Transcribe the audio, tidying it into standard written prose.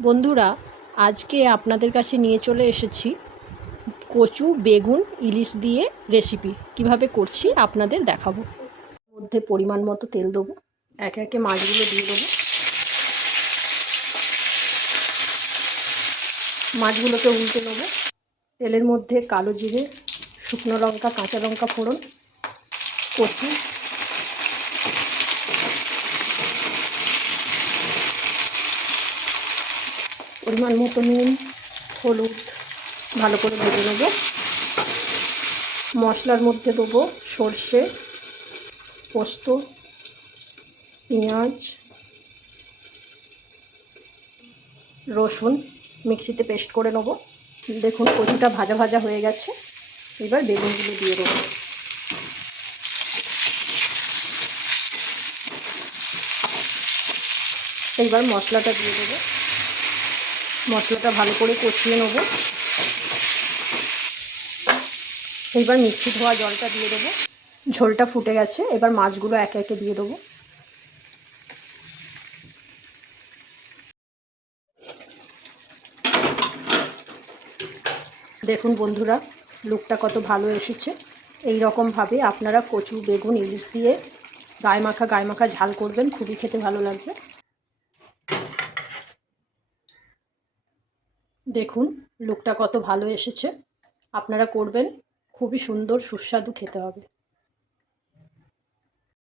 বন্ধুরা, আজকে আপনাদের কাছে নিয়ে চলে এসেছি কচু বেগুন ইলিশ দিয়ে রেসিপি কিভাবে করছি আপনাদের দেখাবো। মধ্যে পরিমাণ মতো তেল দেবো, একে একে মাছগুলো দিয়ে দেবো। মাছগুলোকে উল্টে নেবো। তেলের মধ্যে কালো জিরে, শুকনো লঙ্কা, কাঁচা লঙ্কা ফোড়ন, কচু, পরিমাণ মতো নুন, হলুদ ভালো করে ভেজে নেবো। মশলার মধ্যে দেবো সর্ষে, পোস্ত, পেঁয়াজ, রসুন মিক্সিতে পেস্ট করে নেবো। দেখুন কচুটা ভাজা ভাজা হয়ে গেছে। এবার বেগুনগুলো দিয়ে দেবো। এইবার মশলাটা দিয়ে দেবো। মশলাটা ভালো করে কষিয়ে নেব। এইবার মিক্সি ধোয়া জলটা দিয়ে দেবো। ঝোলটা ফুটে গেছে, এবার মাছগুলো একে একে দিয়ে দেবো। দেখুন বন্ধুরা, লুকটা কত ভালো এসেছে। এই রকমভাবে আপনারা কচু বেগুন ইলিশ দিয়ে গায়ে মাখা ঝাল করবেন, খুবই খেতে ভালো লাগবে। দেখুন লুকটা কত ভালো এসেছে। আপনারা করবেন, খুবই সুন্দর সুস্বাদু খেতে হবে।